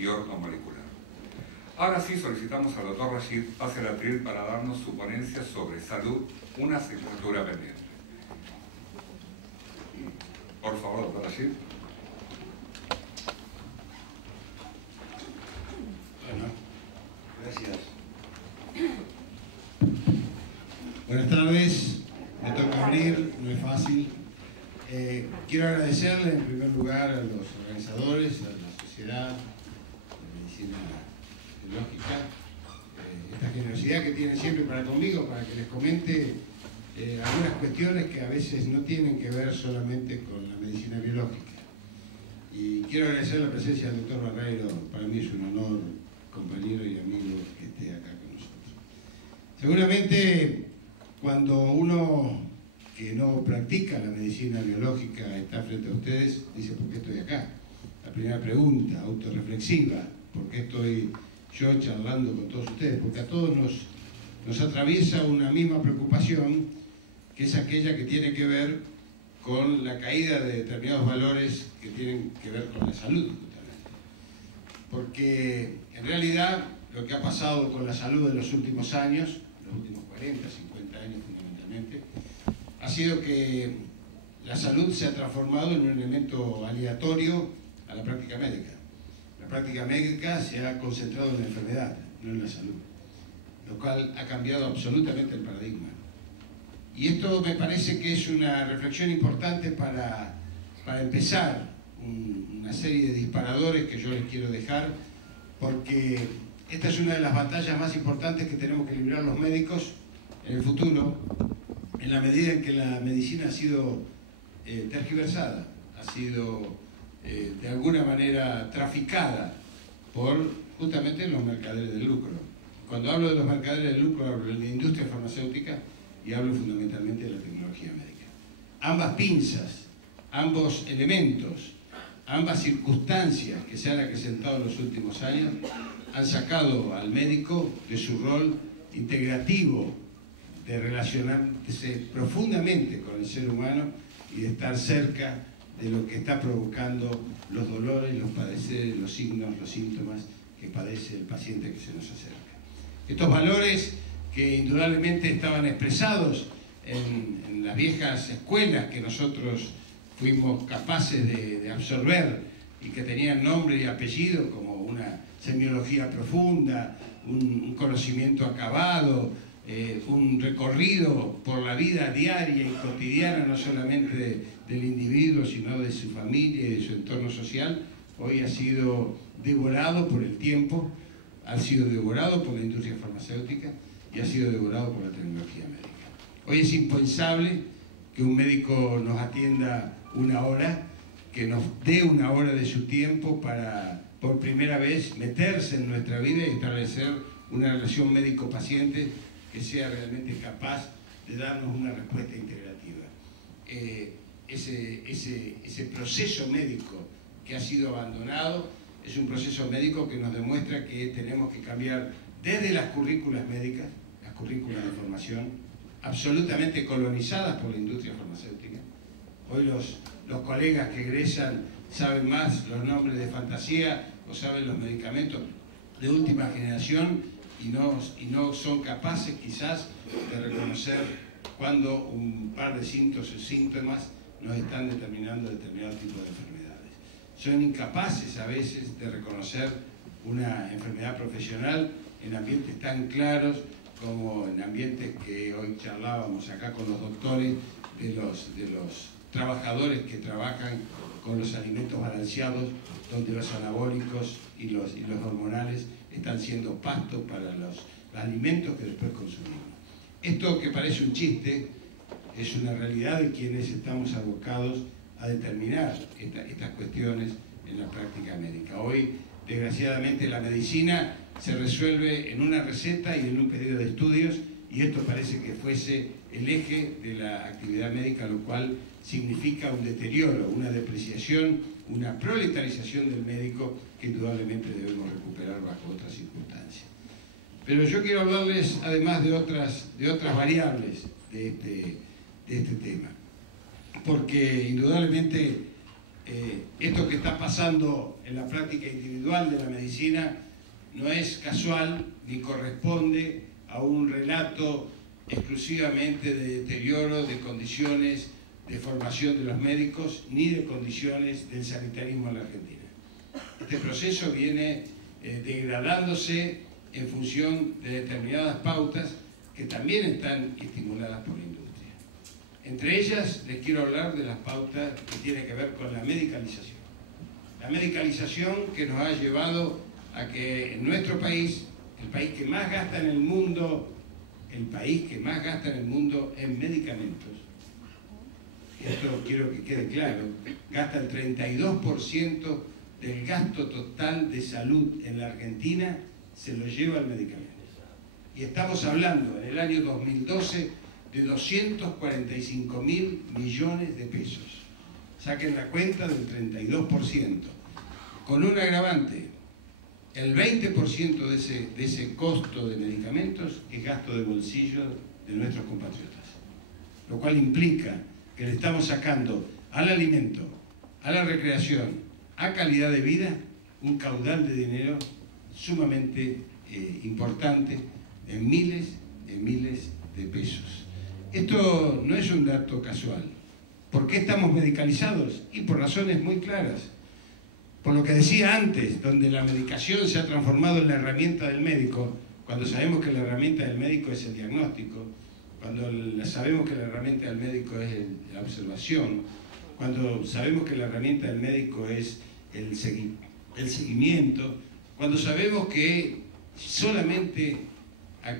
y ortomolecular. Ahora sí solicitamos al doctor Rashid pase el atril para darnos su ponencia sobre salud, una asignatura pendiente. Por favor, doctor Rashid. Bueno, gracias. Buenas tardes, me toca abrir, no es fácil. Quiero agradecerle en primer lugar a los organizadores, a la Sociedad de Medicina Biológica, esta generosidad que tienen siempre para conmigo, para que les comente algunas cuestiones que a veces no tienen que ver solamente con la medicina biológica. Y quiero agradecer la presencia del doctor Barreiro, para mí es un honor, compañero y amigo, que esté acá con nosotros. Seguramente cuando uno que no practica la medicina biológica está frente a ustedes, dice: ¿por qué estoy acá? La primera pregunta, autorreflexiva: ¿por qué estoy yo charlando con todos ustedes? Porque a todos nos atraviesa una misma preocupación, que es aquella que tiene que ver con la caída de determinados valores que tienen que ver con la salud, justamente. Porque en realidad lo que ha pasado con la salud en los últimos años, los últimos 40, 50 años fundamentalmente, ha sido que la salud se ha transformado en un elemento aleatorio a la práctica médica. La práctica médica se ha concentrado en la enfermedad, no en la salud, lo cual ha cambiado absolutamente el paradigma. Y esto me parece que es una reflexión importante para empezar una serie de disparadores que yo les quiero dejar, porque esta es una de las batallas más importantes que tenemos que librar los médicos en el futuro, en la medida en que la medicina ha sido tergiversada, ha sido de alguna manera traficada por justamente los mercaderes del lucro. Cuando hablo de los mercaderes del lucro, hablo de la industria farmacéutica y hablo fundamentalmente de la tecnología médica. Ambas pinzas, ambos elementos, ambas circunstancias que se han acrecentado en los últimos años han sacado al médico de su rol integrativo de relacionarse profundamente con el ser humano y de estar cerca de lo que está provocando los dolores, los padeceres, los signos, los síntomas que padece el paciente que se nos acerca. Estos valores que indudablemente estaban expresados en las viejas escuelas que nosotros fuimos capaces de absorber y que tenían nombre y apellido, como una semiología profunda, un conocimiento acabado, un recorrido por la vida diaria y cotidiana, no solamente del individuo, sino de su familia y de su entorno social, hoy ha sido devorado por el tiempo, ha sido devorado por la industria farmacéutica y ha sido devorado por la tecnología médica. Hoy es impensable que un médico nos atienda una hora, que nos dé una hora de su tiempo para, por primera vez, meterse en nuestra vida y establecer una relación médico-paciente que sea realmente capaz de darnos una respuesta integrativa. Ese proceso médico que ha sido abandonado es un proceso médico que nos demuestra que tenemos que cambiar desde las currículas médicas, las currículas de formación, absolutamente colonizadas por la industria farmacéutica. Hoy los colegas que egresan saben más los nombres de fantasía o saben los medicamentos de última generación y no son capaces quizás de reconocer cuando un par de síntomas nos están determinando determinado tipo de enfermedades. Son incapaces a veces de reconocer una enfermedad profesional en ambientes tan claros como en ambientes que hoy charlábamos acá con los doctores, de los trabajadores que trabajan con los alimentos balanceados, donde los anabólicos y los hormonales están siendo pasto para los alimentos que después consumimos. Esto, que parece un chiste, es una realidad de quienes estamos abocados a determinar estas cuestiones en la práctica médica. Hoy, desgraciadamente, la medicina se resuelve en una receta y en un pedido de estudios, y esto parece que fuese el eje de la actividad médica, lo cual significa un deterioro, una depreciación, una proletarización del médico que indudablemente debemos recuperar bajo otras circunstancias. Pero yo quiero hablarles además de otras variables de este tema, porque indudablemente esto que está pasando en la práctica individual de la medicina no es casual ni corresponde a un relato exclusivamente de deterioro de condiciones de formación de los médicos ni de condiciones del sanitarismo en la Argentina. Este proceso viene degradándose en función de determinadas pautas que también están estimuladas por la industria. Entre ellas les quiero hablar de las pautas que tienen que ver con la medicalización. La medicalización que nos ha llevado a que en nuestro país, el país que más gasta en el mundo, en medicamentos, esto quiero que quede claro, gasta el 32% del gasto total de salud en la Argentina, se lo lleva al medicamento. Y estamos hablando en el año 2012 de 245.000 millones de pesos. Saquen la cuenta del 32%. Con un agravante, el 20% de ese costo de medicamentos es gasto de bolsillo de nuestros compatriotas. Lo cual implica que le estamos sacando al alimento, a la recreación, a calidad de vida, un caudal de dinero sumamente importante, en miles de pesos. Esto no es un dato casual. ¿Por qué estamos medicalizados? Y por razones muy claras. Por lo que decía antes, donde la medicación se ha transformado en la herramienta del médico, cuando sabemos que la herramienta del médico es el diagnóstico, cuando sabemos que la herramienta del médico es la observación, cuando sabemos que la herramienta del médico es el seguimiento, cuando sabemos que solamente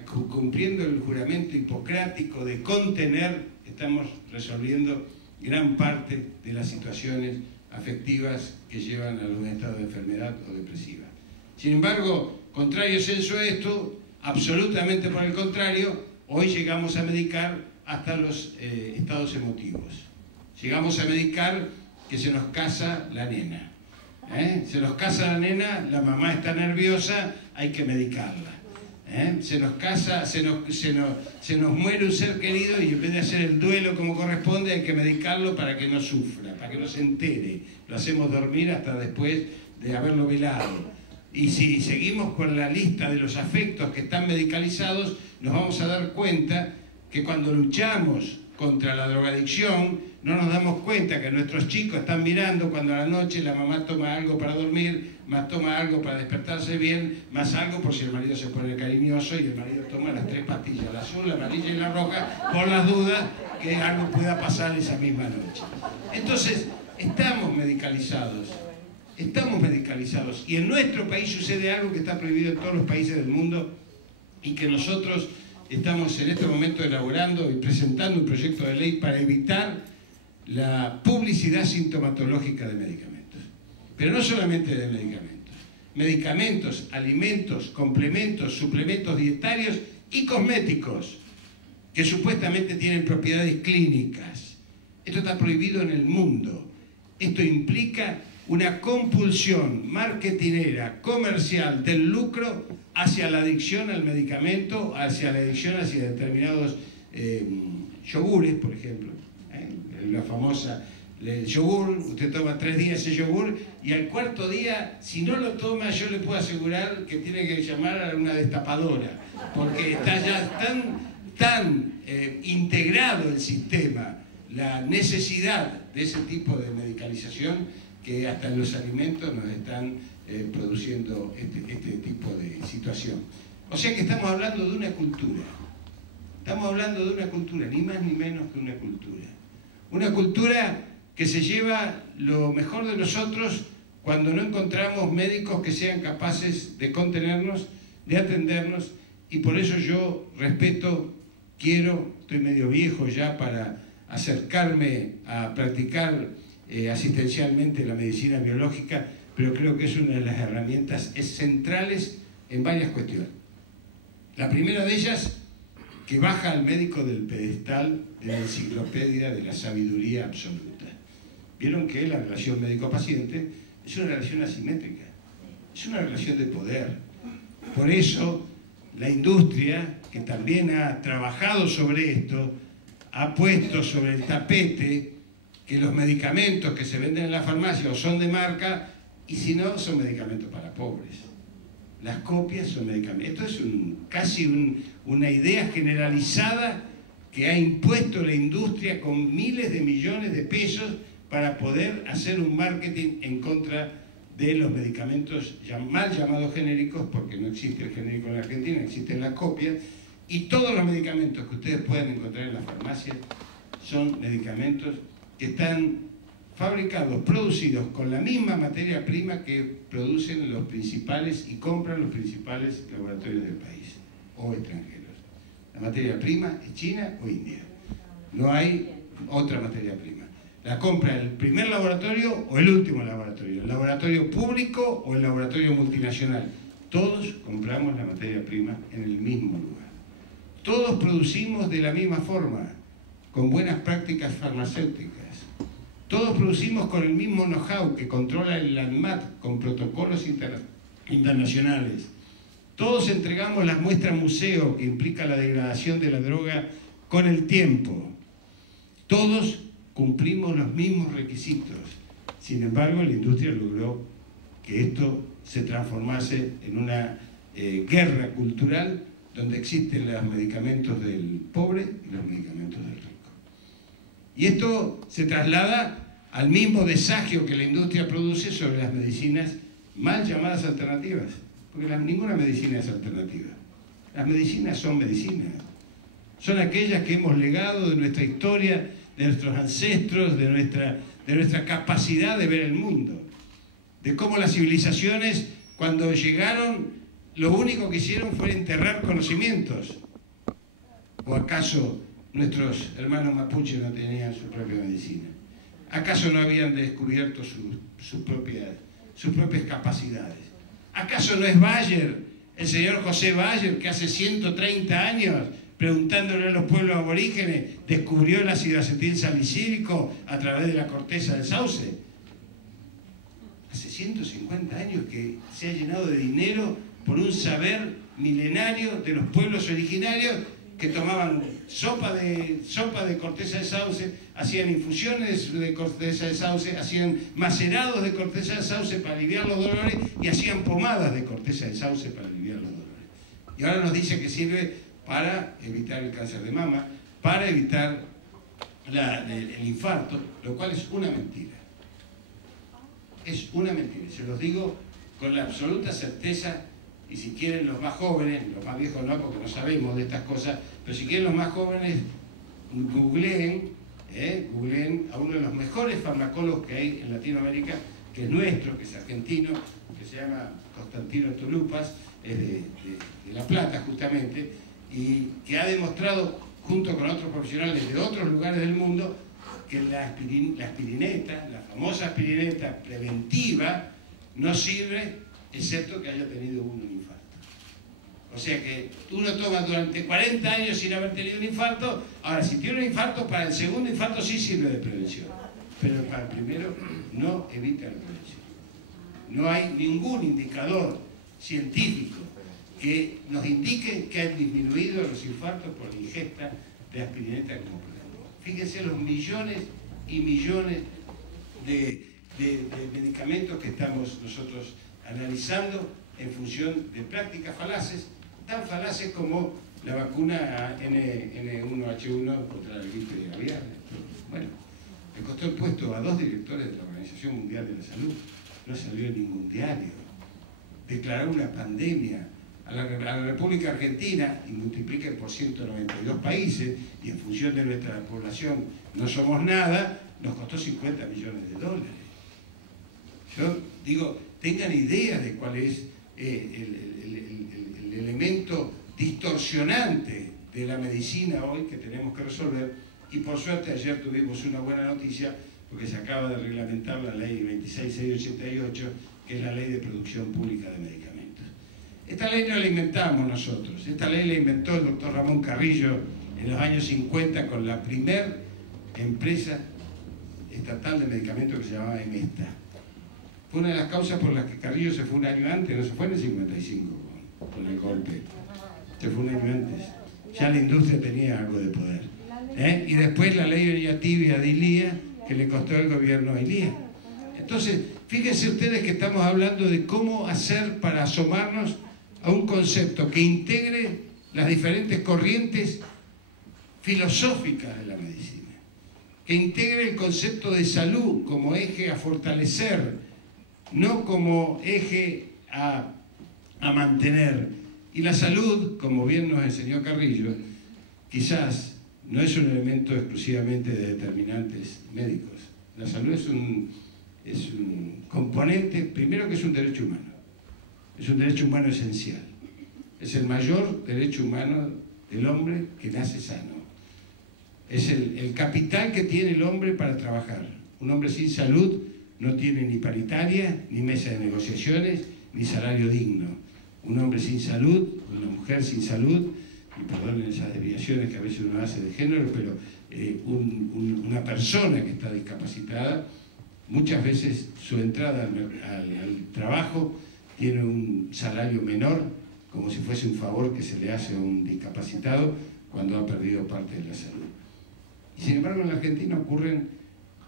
cumpliendo el juramento hipocrático de contener, estamos resolviendo gran parte de las situaciones afectivas que llevan a un estado de enfermedad o depresiva. Sin embargo, contrario censo a esto, absolutamente por el contrario, hoy llegamos a medicar hasta los estados emotivos. Llegamos a medicar que se nos casa la nena. Se nos casa la nena, la mamá está nerviosa, hay que medicarla. Se nos casa, se nos muere un ser querido y en vez de hacer el duelo como corresponde hay que medicarlo para que no sufra, para que no se entere. Lo hacemos dormir hasta después de haberlo velado. Y si seguimos con la lista de los afectos que están medicalizados, nos vamos a dar cuenta que cuando luchamos contra la drogadicción no nos damos cuenta que nuestros chicos están mirando cuando a la noche la mamá toma algo para dormir, más toma algo para despertarse bien, más algo por si el marido se pone cariñoso y el marido toma las 3 pastillas, la azul, la amarilla y la roja, por las dudas que algo pueda pasar esa misma noche. Entonces, estamos medicalizados y en nuestro país sucede algo que está prohibido en todos los países del mundo y que nosotros estamos en este momento elaborando y presentando un proyecto de ley para evitar la publicidad sintomatológica de medicamentos. Pero no solamente de medicamentos. Medicamentos, alimentos, complementos, suplementos dietarios y cosméticos que supuestamente tienen propiedades clínicas. Esto está prohibido en el mundo. Esto implica una compulsión marketinera, comercial, del lucro hacia la adicción al medicamento, hacia la adicción hacia determinados yogures, por ejemplo. La famosa el yogur, usted toma 3 días ese yogur y al 4.º día, si no lo toma, yo le puedo asegurar que tiene que llamar a una destapadora, porque está ya tan integrado el sistema, la necesidad de ese tipo de medicalización, que hasta en los alimentos nos están produciendo este tipo de situación. O sea que estamos hablando de una cultura. Estamos hablando de una cultura, ni más ni menos que una cultura. Una cultura que se lleva lo mejor de nosotros cuando no encontramos médicos que sean capaces de contenernos, de atendernos, y por eso yo respeto, estoy medio viejo ya para acercarme a practicar asistencialmente la medicina biológica, pero creo que es una de las herramientas centrales en varias cuestiones. La primera de ellas, que baja al médico del pedestal de la enciclopedia de la sabiduría absoluta. Vieron que la relación médico-paciente es una relación asimétrica, es una relación de poder. Por eso, la industria, que también ha trabajado sobre esto, ha puesto sobre el tapete que los medicamentos que se venden en la farmacia o son de marca y si no, son medicamentos para pobres. Las copias son medicamentos. Esto es casi una idea generalizada que ha impuesto la industria con miles de millones de pesos para poder hacer un marketing en contra de los medicamentos mal llamados genéricos, porque no existe el genérico en la Argentina, existen las copias, y todos los medicamentos que ustedes pueden encontrar en las farmacias son medicamentos que están fabricados, producidos con la misma materia prima que producen los principales y compran los principales laboratorios del país o extranjeros. La materia prima es China o India. No hay otra materia prima. La compra el primer laboratorio o el último laboratorio, el laboratorio público o el laboratorio multinacional. Todos compramos la materia prima en el mismo lugar. Todos producimos de la misma forma, con buenas prácticas farmacéuticas. Todos producimos con el mismo know-how que controla el ANMAT, con protocolos internacionales. Todos entregamos las muestras museo, que implica la degradación de la droga con el tiempo. Todos cumplimos los mismos requisitos. Sin embargo, la industria logró que esto se transformase en una guerra cultural donde existen los medicamentos del pobre y los medicamentos del rico. Y esto se traslada al mismo desagio que la industria produce sobre las medicinas mal llamadas alternativas, porque ninguna medicina es alternativa. Las medicinas son medicinas. Son aquellas que hemos legado de nuestra historia, de nuestros ancestros, de nuestra capacidad de ver el mundo. De cómo las civilizaciones, cuando llegaron, lo único que hicieron fue enterrar conocimientos. ¿O acaso nuestros hermanos mapuches no tenían su propia medicina? ¿Acaso no habían descubierto sus propias capacidades? ¿Acaso no es Bayer, el señor José Bayer, que hace 130 años, preguntándole a los pueblos aborígenes, descubrió el ácido acetil salicílico a través de la corteza del sauce? Hace 150 años que se ha llenado de dinero por un saber milenario de los pueblos originarios que tomaban sopa de corteza de sauce, hacían infusiones de corteza de sauce, hacían macerados de corteza de sauce para aliviar los dolores y hacían pomadas de corteza de sauce para aliviar los dolores. Y ahora nos dice que sirve para evitar el cáncer de mama, para evitar el infarto, lo cual es una mentira. Es una mentira, se los digo con la absoluta certeza. Y si quieren los más jóvenes, los más viejos no, porque no sabemos de estas cosas, pero si quieren los más jóvenes, googleen a uno de los mejores farmacólogos que hay en Latinoamérica, que es nuestro, que es argentino, que se llama Constantino Tulupas, es de La Plata justamente, y que ha demostrado, junto con otros profesionales de otros lugares del mundo, que la aspirineta, la famosa aspirineta preventiva, no sirve excepto que haya tenido uno un infarto. O sea que uno toma durante 40 años sin haber tenido un infarto. Ahora, si tiene un infarto, para el segundo infarto sí sirve de prevención, pero para el primero no evita la prevención. No hay ningún indicador científico que nos indique que han disminuido los infartos por la ingesta de aspirineta como producto. Fíjense los millones y millones de medicamentos que estamos nosotros analizando en función de prácticas falaces, tan falaces como la vacuna N1H1 contra la gripe aviar. Bueno, le costó el puesto a 2 directores de la Organización Mundial de la Salud, no salió en ningún diario. Declaró una pandemia a la República Argentina y multipliquen por 192 países, y en función de nuestra población no somos nada, nos costó 50 millones de dólares. Yo digo, tengan idea de cuál es el elemento distorsionante de la medicina hoy que tenemos que resolver. Y por suerte ayer tuvimos una buena noticia, porque se acaba de reglamentar la ley 26688, que es la ley de producción pública de medicamentos. Esta ley no la inventamos nosotros, esta ley la inventó el doctor Ramón Carrillo en los años 50 con la primer empresa estatal de medicamentos que se llamaba Emesta. Fue una de las causas por las que Carrillo se fue un año antes, no se fue en el 55 con el golpe, se fue un año antes. Ya la industria tenía algo de poder. Y después la ley Oñativi a Dilía, que le costó el gobierno a Ilía. Entonces, Fíjense ustedes que estamos hablando de cómo hacer para asomarnos a un concepto que integre las diferentes corrientes filosóficas de la medicina, que integre el concepto de salud como eje a fortalecer, no como eje a mantener. Y la salud, como bien nos enseñó Carrillo, quizás no es un elemento exclusivamente de determinantes médicos. La salud es un componente, primero, que es un derecho humano. Es un derecho humano esencial. Es el mayor derecho humano del hombre que nace sano. Es el capital que tiene el hombre para trabajar. Un hombre sin salud no tiene ni paritaria, ni mesa de negociaciones, ni salario digno. Un hombre sin salud, una mujer sin salud, y perdonen esas desviaciones que a veces uno hace de género, pero una persona que está discapacitada, muchas veces su entrada al trabajo tiene un salario menor, como si fuese un favor que se le hace a un discapacitado cuando ha perdido parte de la salud. Y sin embargo, en la Argentina ocurren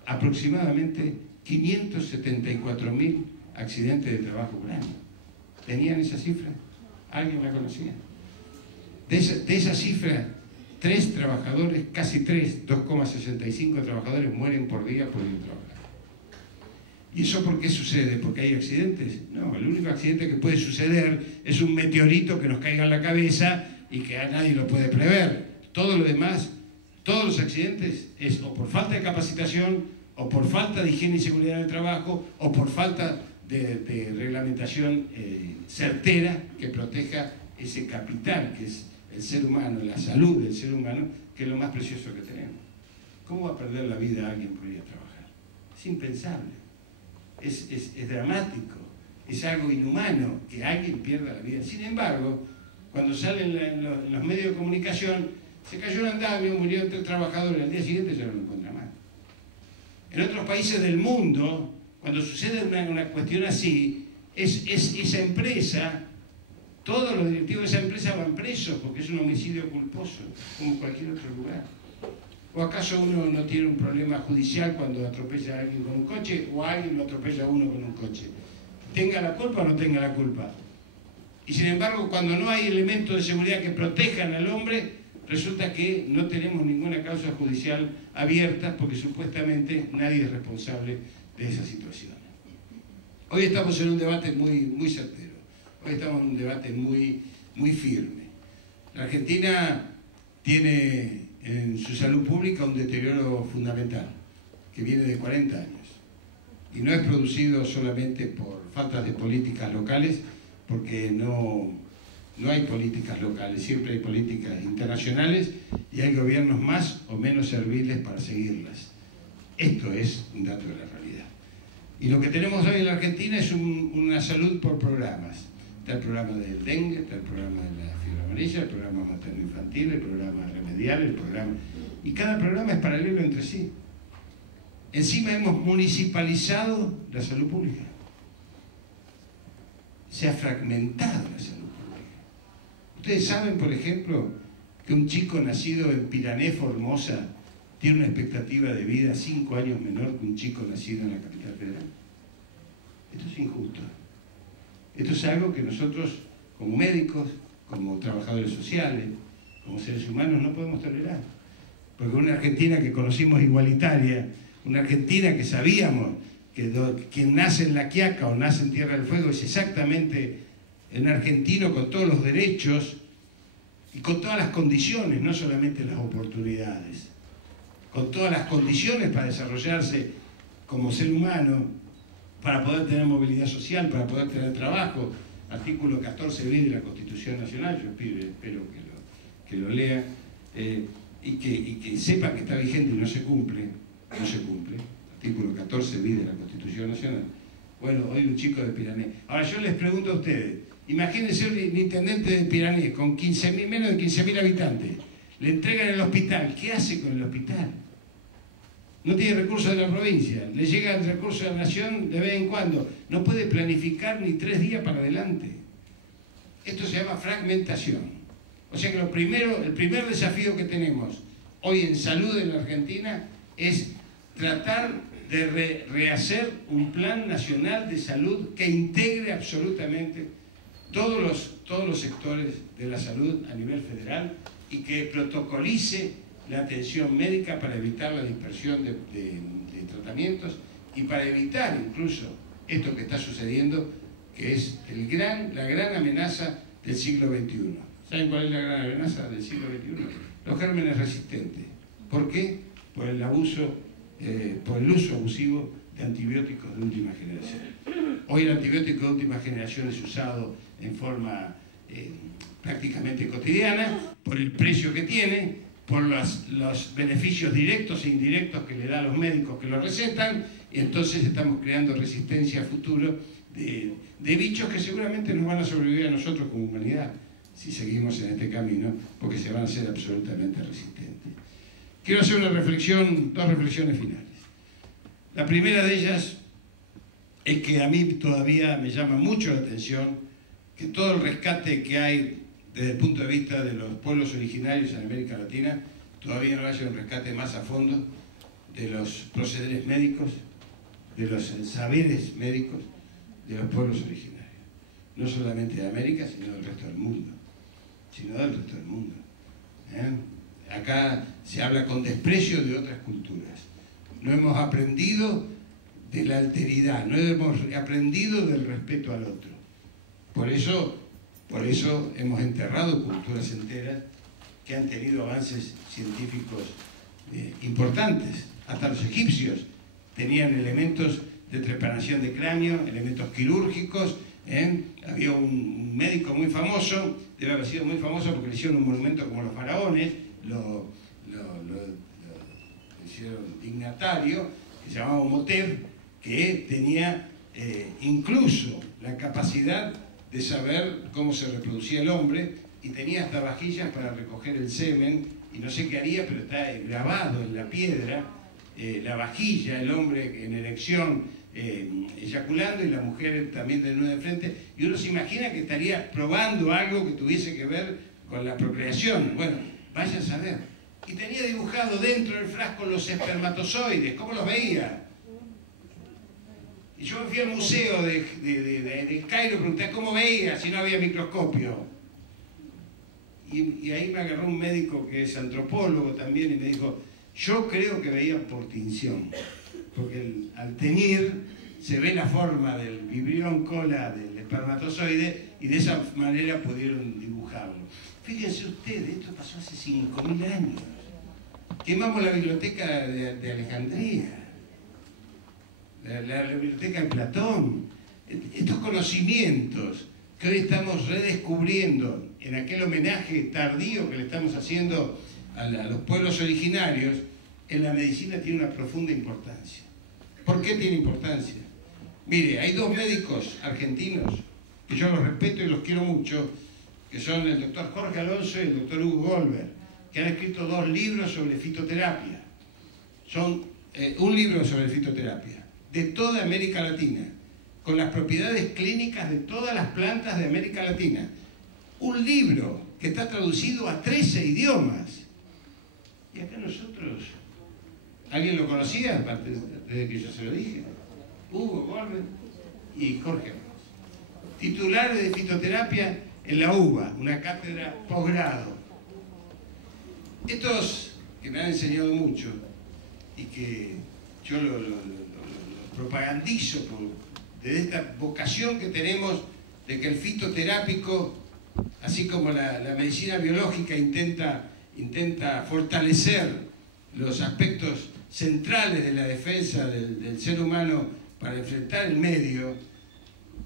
aproximadamente 574.000 accidentes de trabajo por año. ¿Tenían esa cifra? ¿Alguien la conocía? De esa cifra, 3 trabajadores, casi 3, 2,65 trabajadores mueren por día por ir a trabajar. ¿Y eso por qué sucede? ¿Porque hay accidentes? No, el único accidente que puede suceder es un meteorito que nos caiga en la cabeza y que a nadie lo puede prever. Todo lo demás, todos los accidentes es o por falta de capacitación, o por falta de higiene y seguridad en el trabajo, o por falta de reglamentación certera que proteja ese capital que es el ser humano, la salud del ser humano, que es lo más precioso que tenemos. ¿Cómo va a perder la vida alguien por ir a trabajar? Es impensable. Es dramático, es algo inhumano que alguien pierda la vida. Sin embargo, cuando salen en los medios de comunicación, se cayó un andamio, murieron 3 trabajadores, al día siguiente ya no lo encuentran más. En otros países del mundo, cuando sucede una cuestión así, esa empresa, todos los directivos de esa empresa van presos porque es un homicidio culposo, como cualquier otro lugar. ¿O acaso uno no tiene un problema judicial cuando atropella a alguien con un coche o alguien lo atropella a uno con un coche? ¿Tenga la culpa o no tenga la culpa? Y sin embargo, cuando no hay elementos de seguridad que protejan al hombre, resulta que no tenemos ninguna causa judicial abierta porque supuestamente nadie es responsable de esa situación. Hoy estamos en un debate muy certero. Hoy estamos en un debate muy firme. La Argentina tiene en su salud pública un deterioro fundamental, que viene de 40 años. Y no es producido solamente por faltas de políticas locales, porque no hay políticas locales, siempre hay políticas internacionales y hay gobiernos más o menos serviles para seguirlas. Esto es un dato de la realidad. Y lo que tenemos hoy en la Argentina es una salud por programas. Está el programa del dengue, está el programa de la fiebre amarilla, el programa materno-infantil, el programa remedial, el programa... Y cada programa es paralelo entre sí. Encima hemos municipalizado la salud pública. Se ha fragmentado la salud pública. Ustedes saben, por ejemplo, que un chico nacido en Pirané, Formosa, tiene una expectativa de vida 5 años menor que un chico nacido en la capital federal. Esto es injusto. Esto es algo que nosotros, como médicos, como trabajadores sociales, como seres humanos, no podemos tolerar. Porque una Argentina que conocimos igualitaria, una Argentina que sabíamos que quien nace en La Quiaca o nace en Tierra del Fuego es exactamente un argentino con todos los derechos y con todas las condiciones, no solamente las oportunidades, con todas las condiciones para desarrollarse como ser humano, para poder tener movilidad social, para poder tener trabajo. Artículo 14 bis de la Constitución Nacional, yo espero que lo lea, y que sepa que está vigente y no se cumple. Artículo 14 bis de la Constitución Nacional. Bueno, hoy un chico de Pirané. Ahora yo les pregunto a ustedes, imagínense un intendente de Pirané con menos de 15.000 habitantes, le entregan el hospital, ¿qué hace con el hospital? No tiene recursos de la provincia, le llega el recurso de la nación de vez en cuando, no puede planificar ni 3 días para adelante. Esto se llama fragmentación. O sea que el primer desafío que tenemos hoy en salud en la Argentina es tratar de rehacer un plan nacional de salud que integre absolutamente todos los sectores de la salud a nivel federal y que protocolice la atención médica para evitar la dispersión de tratamientos y para evitar incluso esto que está sucediendo, que es la gran amenaza del siglo XXI. ¿Saben cuál es la gran amenaza del siglo XXI? Los gérmenes resistentes. ¿Por qué? Por el uso abusivo de antibióticos de última generación. Hoy el antibiótico de última generación es usado en forma prácticamente cotidiana, por el precio que tiene, por los beneficios directos e indirectos que le da a los médicos que lo recetan, y entonces estamos creando resistencia a futuro de bichos que seguramente nos van a sobrevivir a nosotros como humanidad si seguimos en este camino, porque se van a hacer absolutamente resistentes. Quiero hacer dos reflexiones finales. La primera de ellas es que a mí todavía me llama mucho la atención que todo el rescate que hay desde el punto de vista de los pueblos originarios en América Latina todavía no haya un rescate más a fondo de los procederes médicos, de los saberes médicos de los pueblos originarios. No solamente de América, sino del resto del mundo. Acá se habla con desprecio de otras culturas. No hemos aprendido de la alteridad, no hemos aprendido del respeto al otro. Por eso hemos enterrado culturas enteras que han tenido avances científicos importantes. Hasta los egipcios tenían elementos de trepanación de cráneo, elementos quirúrgicos. Había un médico muy famoso, debe haber sido muy famoso porque le hicieron un monumento como los faraones, lo hicieron dignatario, que se llamaba Homotep, que tenía incluso la capacidad de saber cómo se reproducía el hombre, y tenía hasta vajillas para recoger el semen, y no sé qué haría, pero está grabado en la piedra, la vajilla, el hombre en erección, eyaculando, y la mujer también desnuda de frente, y uno se imagina que estaría probando algo que tuviese que ver con la procreación. Bueno, vaya a saber. Y tenía dibujado dentro del frasco los espermatozoides. ¿Cómo los veía? Y yo me fui al museo de Cairo y pregunté cómo veía si no había microscopio. Y ahí me agarró un médico que es antropólogo también y me dijo, yo creo que veía por tinción, porque al teñir se ve la forma del vibrión cola del espermatozoide y de esa manera pudieron dibujarlo. Fíjense ustedes, esto pasó hace 5.000 años. Quemamos la biblioteca de Alejandría, la biblioteca de Platón. Estos conocimientos que hoy estamos redescubriendo en aquel homenaje tardío que le estamos haciendo a los pueblos originarios, en la medicina tiene una profunda importancia. ¿Por qué tiene importancia? Mire, hay dos médicos argentinos que yo los respeto y los quiero mucho, que son el doctor Jorge Alonso y el doctor Hugo Goldberg, que han escrito 2 libros sobre fitoterapia. Son un libro sobre fitoterapia de toda América Latina, con las propiedades clínicas de todas las plantas de América Latina. Un libro que está traducido a 13 idiomas. Y acá nosotros, ¿alguien lo conocía? Aparte desde que yo se lo dije. Hugo Goldberg y Jorge Alonso. Titulares de fitoterapia en la UBA, una cátedra posgrado. Estos que me han enseñado mucho y que yo lo propagandizo desde esta vocación que tenemos de que el fitoterápico, así como la medicina biológica intenta fortalecer los aspectos centrales de la defensa del ser humano para enfrentar el medio,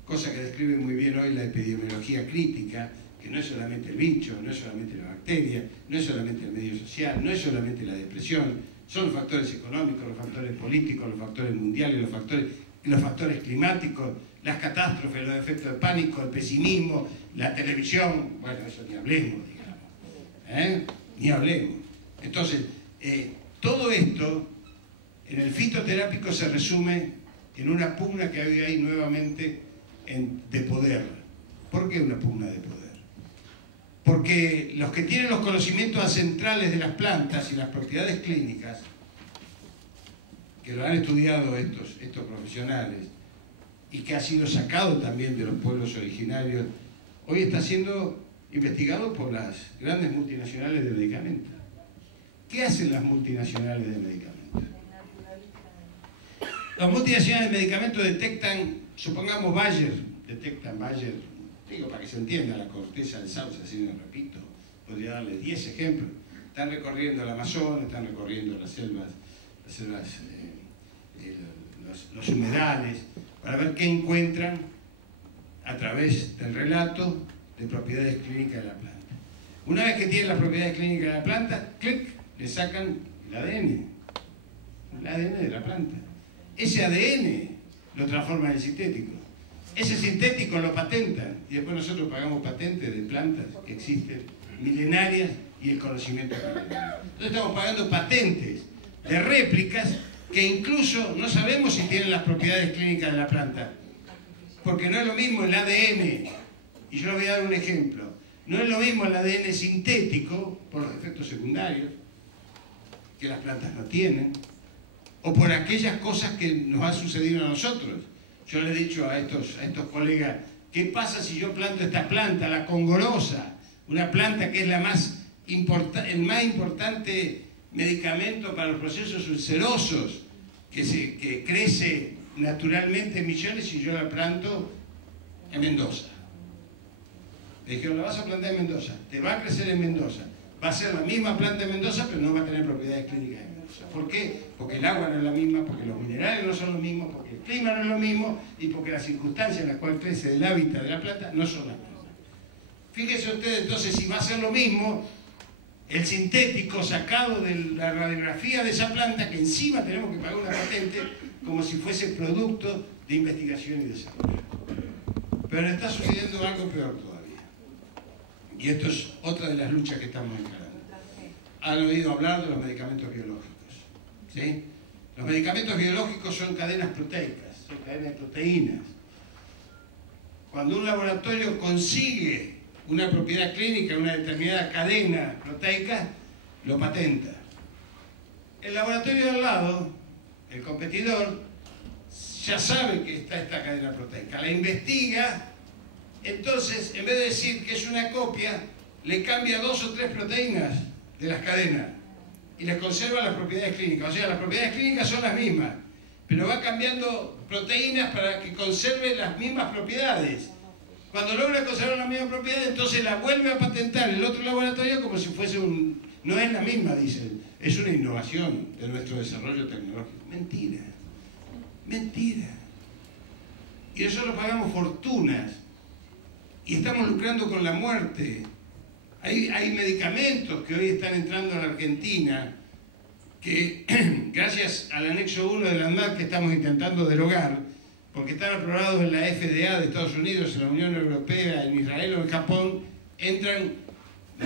cosa que describe muy bien hoy la epidemiología crítica, que no es solamente el bicho, no es solamente la bacteria, no es solamente el medio social, no es solamente la depresión, son los factores económicos, los factores políticos, los factores mundiales, los factores climáticos, las catástrofes, los efectos de pánico, el pesimismo, la televisión, bueno, eso ni hablemos, digamos, ni hablemos. Entonces, todo esto en el fitoterápico se resume en una pugna que hay ahí nuevamente de poder. ¿Por qué una pugna de poder? Porque los que tienen los conocimientos ancestrales de las plantas y las propiedades clínicas, que lo han estudiado estos profesionales y que ha sido sacado también de los pueblos originarios, hoy está siendo investigado por las grandes multinacionales de medicamentos. ¿Qué hacen las multinacionales de medicamentos? Las multinacionales de medicamentos detectan, supongamos Bayer, digo para que se entienda, la corteza del sauce, así no repito, podría darles 10 ejemplos. Están recorriendo el Amazonas, están recorriendo las selvas, los humedales, para ver qué encuentran a través del relato de propiedades clínicas de la planta. Una vez que tienen las propiedades clínicas de la planta, clic, le sacan el ADN de la planta. Ese ADN lo transforman en sintético. Ese sintético lo patentan y después nosotros pagamos patentes de plantas que existen milenarias y el conocimiento milenario. Entonces estamos pagando patentes de réplicas que incluso no sabemos si tienen las propiedades clínicas de la planta. Porque no es lo mismo el ADN, y yo le voy a dar un ejemplo, no es lo mismo el ADN sintético, por los efectos secundarios, que las plantas no tienen, o por aquellas cosas que nos han sucedido a nosotros. Yo le he dicho a estos colegas, ¿qué pasa si yo planto esta planta, la congorosa? Una planta que es el más importante medicamento para los procesos ulcerosos, que crece naturalmente en millones, y yo la planto en Mendoza. Le dijeron, la vas a plantar en Mendoza, te va a crecer en Mendoza, va a ser la misma planta en Mendoza, pero no va a tener propiedades clínicas en Mendoza. ¿Por qué? Porque el agua no es la misma, porque los minerales no son los mismos, porque el clima no es lo mismo, y porque las circunstancias en las cuales crece el hábitat de la planta no son las mismas. Fíjense ustedes entonces, si va a ser lo mismo el sintético sacado de la radiografía de esa planta, que encima tenemos que pagar una patente como si fuese producto de investigación y desarrollo. Pero está sucediendo algo peor todavía. Y esto es otra de las luchas que estamos encarando. Han oído hablar de los medicamentos biológicos, ¿sí? Los medicamentos biológicos son cadenas proteicas, son cadenas de proteínas. Cuando un laboratorio consigue una propiedad clínica, una determinada cadena proteica, lo patenta. El laboratorio de al lado, el competidor, ya sabe que está esta cadena proteica, la investiga, entonces en vez de decir que es una copia, le cambia 2 o 3 proteínas de las cadenas y les conserva las propiedades clínicas. O sea, las propiedades clínicas son las mismas, pero va cambiando proteínas para que conserve las mismas propiedades. Cuando logra conservar la misma propiedad, entonces la vuelve a patentar el otro laboratorio como si fuese un... No es la misma, dicen. Es una innovación de nuestro desarrollo tecnológico. Mentira. Mentira. Y nosotros pagamos fortunas. Y estamos lucrando con la muerte. Hay medicamentos que hoy están entrando a la Argentina que, gracias al anexo 1 de la ANMAT que estamos intentando derogar, porque están aprobados en la FDA de Estados Unidos, en la Unión Europea, en Israel o en Japón, entran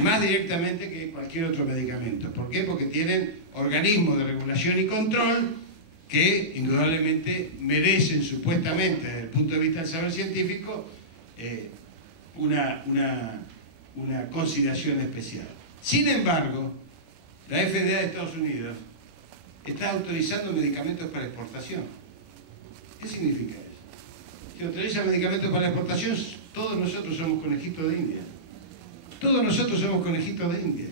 más directamente que cualquier otro medicamento. ¿Por qué? Porque tienen organismos de regulación y control que indudablemente merecen supuestamente, desde el punto de vista del saber científico, una consideración especial. Sin embargo, la FDA de Estados Unidos está autorizando medicamentos para exportación. ¿Qué significa eso? Si autoriza medicamentos para exportación, todos nosotros somos conejitos de India. Todos nosotros somos conejitos de India.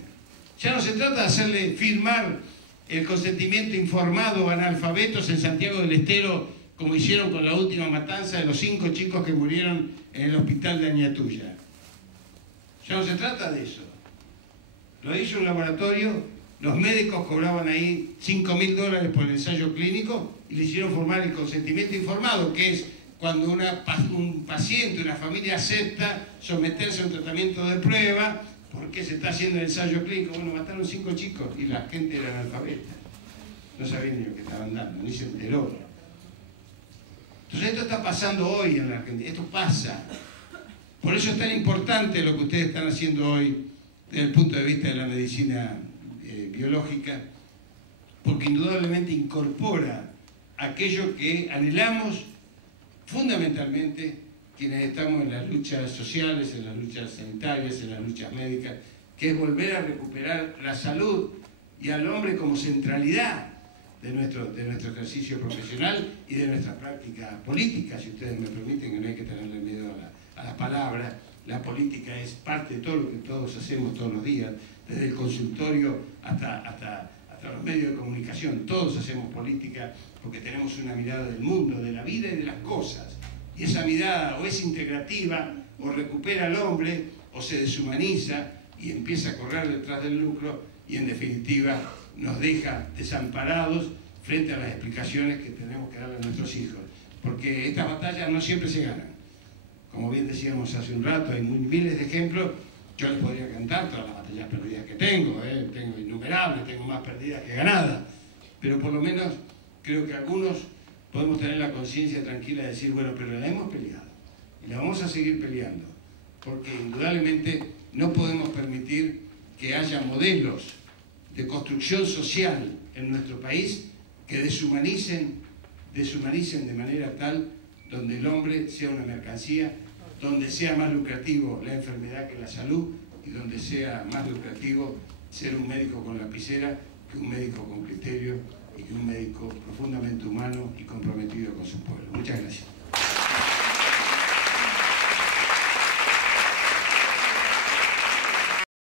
Ya no se trata de hacerle firmar el consentimiento informado a analfabetos en Santiago del Estero, como hicieron con la última matanza de los 5 chicos que murieron en el hospital de Añatuya. Ya no se trata de eso. Lo hizo un laboratorio, los médicos cobraban ahí $5.000 por el ensayo clínico y le hicieron formar el consentimiento informado, que es cuando un paciente, una familia acepta someterse a un tratamiento de prueba porque se está haciendo el ensayo clínico. Bueno, mataron 5 chicos y la gente era analfabeta. No sabían ni lo que estaban dando, ni se enteró. Entonces esto está pasando hoy en la Argentina, esto pasa. Por eso es tan importante lo que ustedes están haciendo hoy desde el punto de vista de la medicina biológica, porque indudablemente incorpora aquello que anhelamos fundamentalmente quienes estamos en las luchas sociales, en las luchas sanitarias, en las luchas médicas, que es volver a recuperar la salud y al hombre como centralidad. de nuestro ejercicio profesional y de nuestra práctica política, si ustedes me permiten, que no hay que tenerle miedo a las palabras. La política es parte de todo lo que todos hacemos todos los días, desde el consultorio hasta los medios de comunicación. Todos hacemos política porque tenemos una mirada del mundo, de la vida y de las cosas. Y esa mirada o es integrativa, o recupera al hombre, o se deshumaniza y empieza a correr detrás del lucro, y en definitiva nos deja desamparados frente a las explicaciones que tenemos que darle a nuestros hijos. Porque estas batallas no siempre se ganan. Como bien decíamos hace un rato, hay miles de ejemplos. Yo les podría cantar todas las batallas perdidas que tengo, tengo innumerables, tengo más perdidas que ganadas, pero por lo menos creo que algunos podemos tener la conciencia tranquila de decir, bueno, pero la hemos peleado y la vamos a seguir peleando, porque indudablemente no podemos permitir que haya modelos de construcción social en nuestro país que deshumanicen de manera tal donde el hombre sea una mercancía, donde sea más lucrativo la enfermedad que la salud, y donde sea más lucrativo ser un médico con lapicera que un médico con criterio y que un médico profundamente humano y comprometido con su pueblo. Muchas gracias.